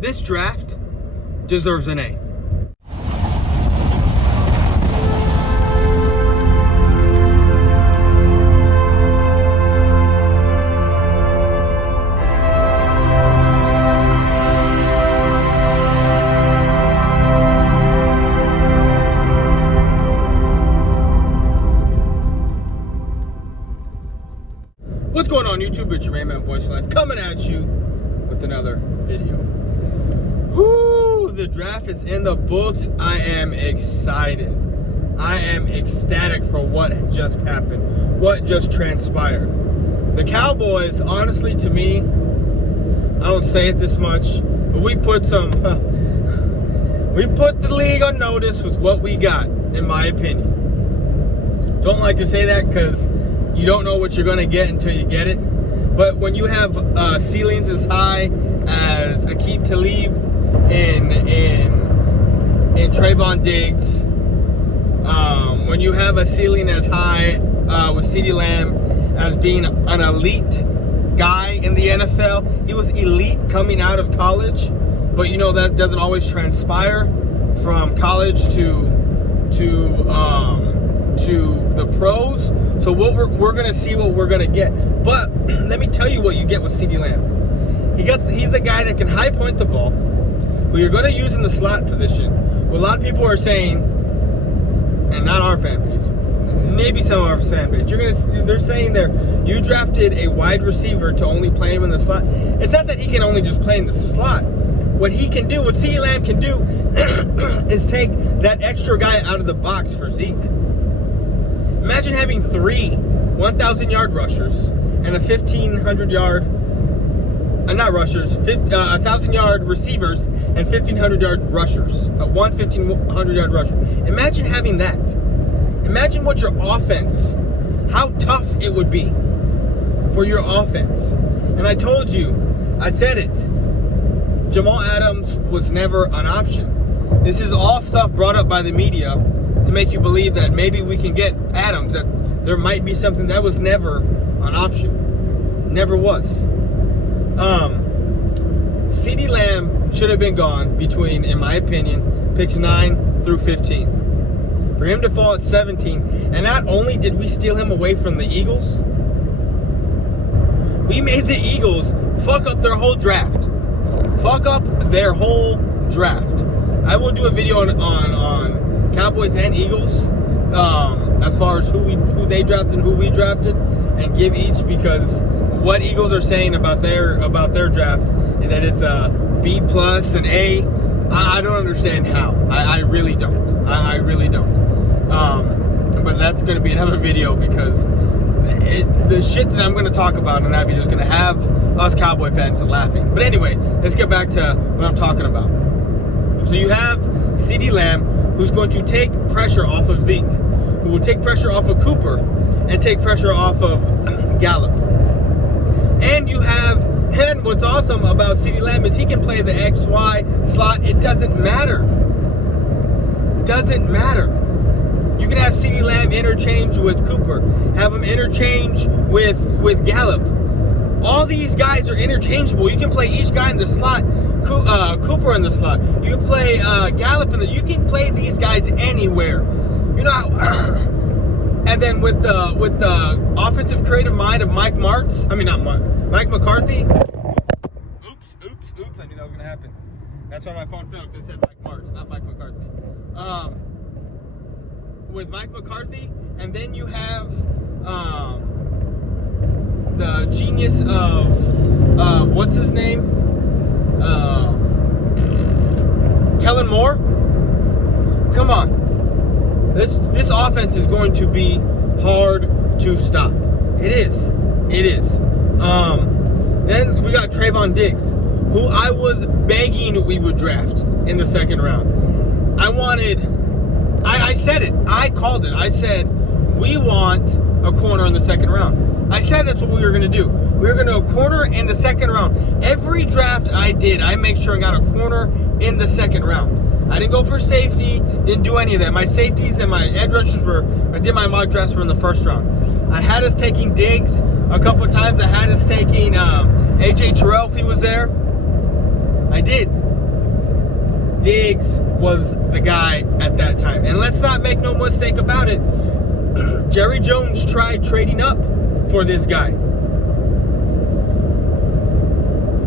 This draft deserves an A. What's going on YouTube? It's your man Voice Life coming at you with another video. Whoo! The draft is in the books. I am excited. I am ecstatic for what just happened, what just transpired. The Cowboys, honestly, to me, I don't say it this much, but we put the league on notice with what we got, in my opinion. Don't like to say that because you don't know what you're going to get until you get it. But when you have ceilings as high as Aqib Talib in Trayvon Diggs, when you have a ceiling as high with CeeDee Lamb as being an elite guy in the NFL, he was elite coming out of college, but you know that doesn't always transpire from college to the pros. So what we're gonna see what we're gonna get. But let me tell you what you get with CeeDee Lamb. He's a guy that can high point the ball, who you're gonna use in the slot position. What a lot of people are saying, and not our fan base, maybe some of our fan base, they're saying you drafted a wide receiver to only play him in the slot. It's not that he can only just play in the slot. What he can do, what CeeDee Lamb can do, is take that extra guy out of the box for Zeke. Imagine having 3 1,000-yard rushers and a 1,500-yard, not rushers, 1,000-yard receivers and 1,500-yard rushers. One 1,500-yard rusher. Imagine having that. Imagine what your offense, how tough it would be for your offense. And I told you, I said it, Jamal Adams was never an option. This is all stuff brought up by the media to make you believe that maybe we can get Adams, that there might be something. That was never an option. Never was. CeeDee Lamb should have been gone between, in my opinion, picks 9 through 15. For him to fall at 17, and not only did we steal him away from the Eagles, we made the Eagles fuck up their whole draft. Fuck up their whole draft. I will do a video on Cowboys and Eagles, as far as who they drafted and who we drafted, and give each, because what Eagles are saying about their draft is that it's a B plus, an A. I don't understand how. I really don't. I really don't. But that's going to be another video, because the shit that I'm going to talk about in that video is going to have us Cowboy fans laughing. But anyway, let's get back to what I'm talking about. So you have CeeDee Lamb, who's going to take pressure off of Zeke, who will take pressure off of Cooper, and take pressure off of Gallup. And what's awesome about CeeDee Lamb is he can play the XY slot. It doesn't matter. Doesn't matter. You can have CeeDee Lamb interchange with Cooper, have him interchange with Gallup. All these guys are interchangeable. You can play each guy in the slot. Cooper in the slot. You can play Gallup in the. You can play these guys anywhere. You know. And then with the offensive creative mind of Mike McCarthy. Oops! I knew that was gonna happen. That's why my phone fell, because I said Mike Martz, not Mike McCarthy. With Mike McCarthy, and then you have the genius of what's his name? Kellen Moore. Come on. This offense is going to be hard to stop. It is. Then we got Trayvon Diggs, who I was begging we would draft in the second round. I said it. I called it. I said, we want a corner in the second round. I said that's what we were going to do. We were going to do a corner in the second round. Every draft I did, I make sure I got a corner in the second round. I didn't go for safety, didn't do any of that. My safeties and my edge rushers I did my mock drafts were in the first round. I had us taking Diggs a couple of times. I had us taking A.J. Terrell if he was there. I did. Diggs was the guy at that time. And let's not make no mistake about it. Jerry Jones tried trading up for this guy.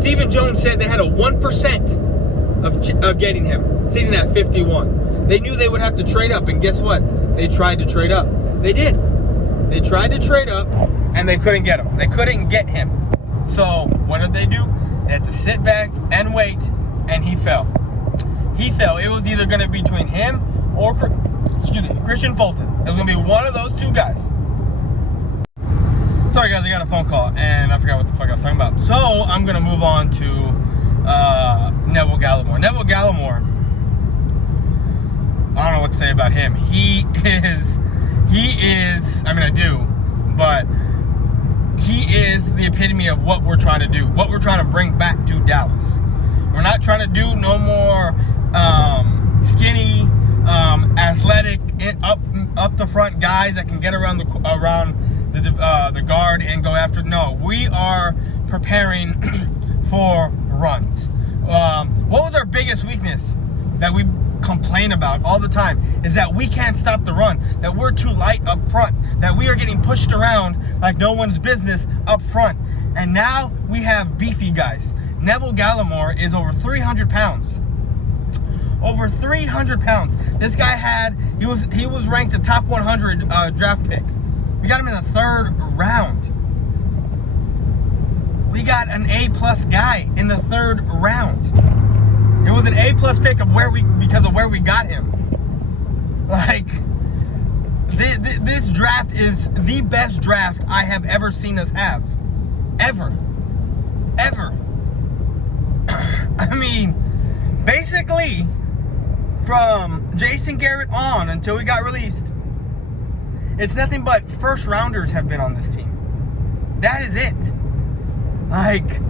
Stephen Jones said they had a 1% of getting him, sitting at 51. They knew they would have to trade up, and guess what? They tried to trade up. They did. They tried to trade up, and they couldn't get him. They couldn't get him. So what did they do? They had to sit back and wait, and he fell. He fell. It was either going to be between him or Christian Fulton. It was going to be one of those two guys. Sorry guys, I got a phone call and I forgot what the fuck I was talking about. So I'm going to move on to Neville Gallimore. Neville Gallimore, I don't know what to say about him. He is, I mean I do, but he is the epitome of what we're trying to do, what we're trying to bring back to Dallas. We're not trying to do no more skinny, athletic, up the front guys that can get around the guard and go after. No, we are preparing for runs. What was our biggest weakness that we complain about all the time is that we can't stop the run, that we're too light up front, that we are getting pushed around like no one's business up front. And now we have beefy guys. Neville Gallimore is over 300 pounds. Over 300 pounds. This guy he was ranked a top 100 draft pick. We got him in the 3rd round. We got an A+ guy in the 3rd round. It was an A+ pick because of where we got him. Like, this draft is the best draft I have ever seen us have. Ever. I mean, basically, from Jason Garrett on until we got released, it's nothing but first rounders have been on this team. That is it. Like,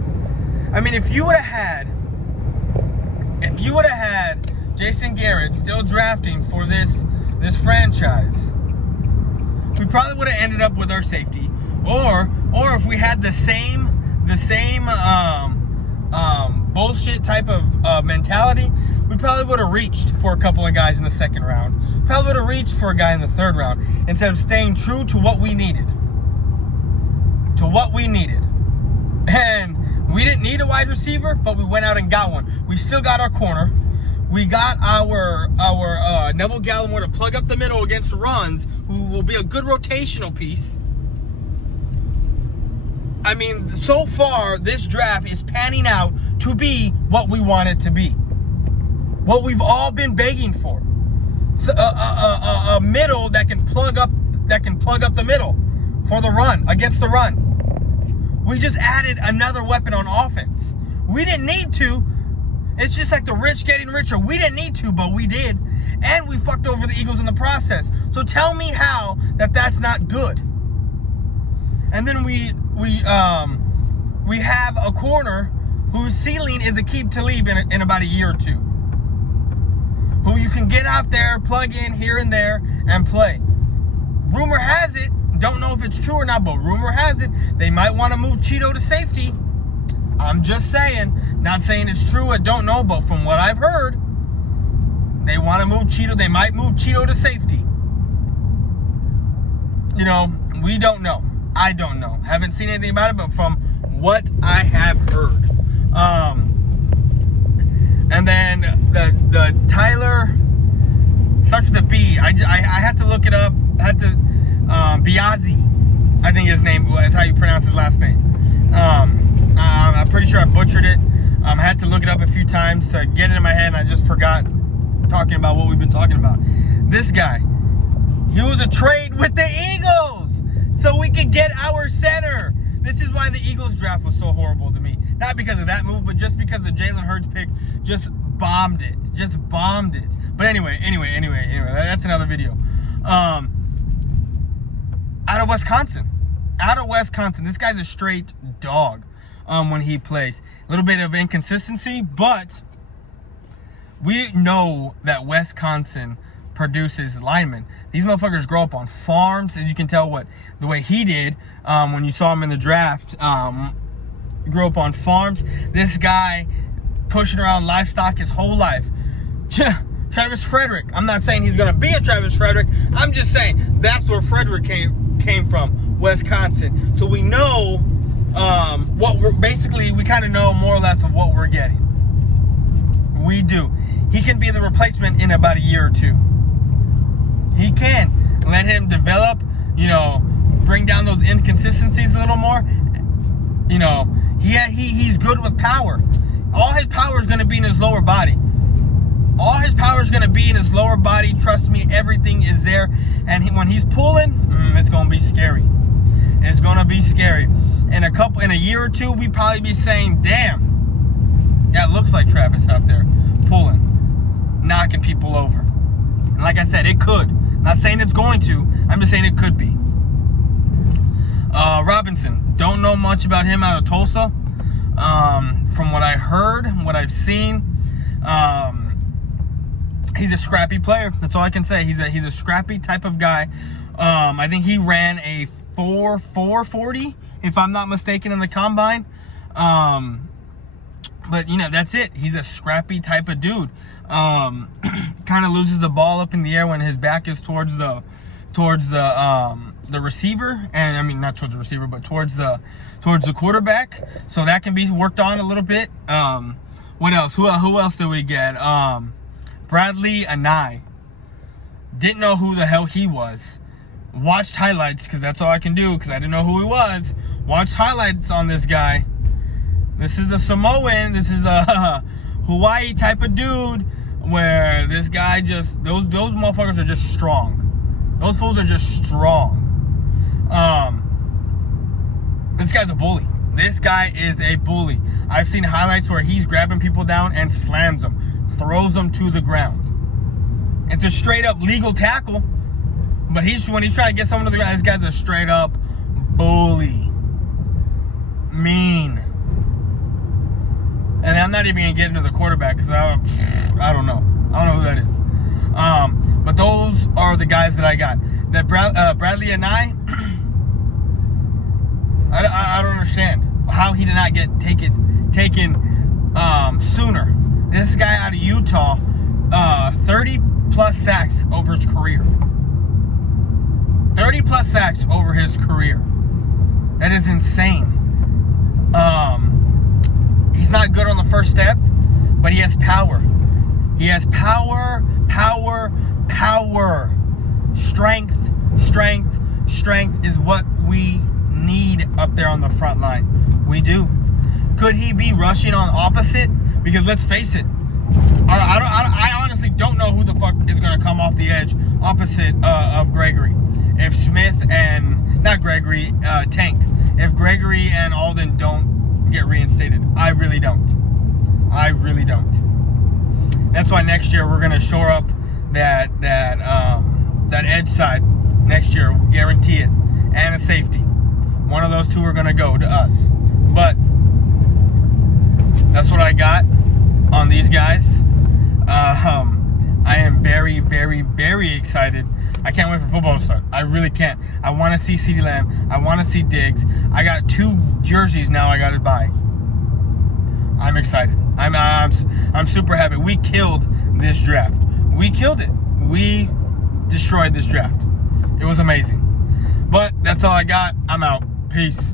I mean, if you would have had Jason Garrett still drafting for this franchise, we probably would have ended up with our safety, or if we had the same bullshit type of mentality, we probably would have reached for a couple of guys in the 2nd round. Probably would have reached for a guy in the 3rd round instead of staying true to what we needed. And we didn't need a wide receiver, but we went out and got one. We still got our corner. We got our Neville Gallimore to plug up the middle against runs, who will be a good rotational piece. I mean, so far, this draft is panning out to be what we want it to be. What we've all been begging for. A middle that can plug up the middle for the run, against the run. We just added another weapon on offense. We didn't need to. It's just like the rich getting richer. We didn't need to, but we did. And we fucked over the Eagles in the process. So tell me how that's not good. And then we have a corner whose ceiling is Aqib Talib in about a year or two. Who you can get out there, plug in here and there, and play. Rumor has it, don't know if it's true or not, but rumor has it, they might want to move Cheeto to safety. I'm just saying. Not saying it's true, I don't know, but from what I've heard, they want to move Cheeto. They might move Cheeto to safety. You know, we don't know. I don't know. Haven't seen anything about it, but from what I have heard. And then the Tyler starts with a B. I had to look it up. I had to Biazzi, I think his name is how you pronounce his last name. I'm pretty sure I butchered it. I had to look it up a few times to get it in my head, and I just forgot talking about what we've been talking about. This guy, he was a trade with the Eagles so we could get our center. This is why the Eagles draft was so horrible to me. Not because of that move, but just because the Jalen Hurts pick just bombed it. But anyway, that's another video. Out of Wisconsin. This guy's a straight dog when he plays. A little bit of inconsistency, but we know that Wisconsin produces linemen. These motherfuckers grow up on farms, as you can tell the way he did when you saw him in the draft. Grew up on farms. This guy pushing around livestock his whole life. Travis Frederick. I'm not saying he's gonna be a Travis Frederick. I'm just saying that's where Frederick came from, Wisconsin. So we know what we're basically, we kind of know more or less of what we're getting. We do. He can be the replacement in about a year or two. He can. Let him develop, you know, bring down those inconsistencies a little more. You know, he's good with power. All his power is going to be in his lower body. All his power is going to be in his lower body. Trust me, everything is there. And when he's pulling, it's going to be scary. It's going to be scary. In a year or two, we probably be saying, damn, that looks like Travis out there pulling, knocking people over. And like I said, it could. Not saying it's going to. I'm just saying it could be. Robinson, don't know much about him out of Tulsa. From what I heard, what I've seen, he's a scrappy player. That's all I can say. He's a scrappy type of guy. I think he ran a 4.40, if I'm not mistaken, in the combine. But you know, that's it. He's a scrappy type of dude. Kind of loses the ball up in the air when his back is towards the receiver, and I mean not towards the receiver, but towards the quarterback. So that can be worked on a little bit. What else? Who else did we get? Bradley Anai. Didn't know who the hell he was. Watched highlights, because that's all I can do, because I didn't know who he was. Watched highlights on this guy. This is a Samoan. This is a Hawaii type of dude, where this guy just, those motherfuckers are just strong. Those fools are just strong. This guy's a bully. This guy is a bully. I've seen highlights where he's grabbing people down and slams them, throws them to the ground. It's a straight up legal tackle, but when he's trying to get someone to the ground, this guy's a straight up bully. Mean. And I'm not even gonna get into the quarterback, because I don't know. I don't know who that is. But those are the guys that I got. That Bradley and I don't understand how he did not get taken sooner. This guy out of Utah, 30 plus sacks over his career. 30 plus sacks over his career. That is insane. He's not good on the first step, but he has power. He has power. Strength is what we need up there on the front line. We do. Could he be rushing on opposite? Because let's face it, I honestly don't know who the fuck is going to come off the edge opposite of Gregory. If Smith and, not Gregory, Tank. If Gregory and Alden don't get reinstated. I really don't. That's why next year we're going to shore up that edge side next year. Guarantee it. And a safety. One of those two are going to go to us. But that's what I got on these guys. I am very, very, very excited. I can't wait for football to start. I really can't. I want to see CeeDee Lamb. I want to see Diggs. I got 2 jerseys now I got to buy. I'm excited. I'm super happy. We killed this draft. We killed it. We destroyed this draft. It was amazing. But that's all I got. I'm out. Peace.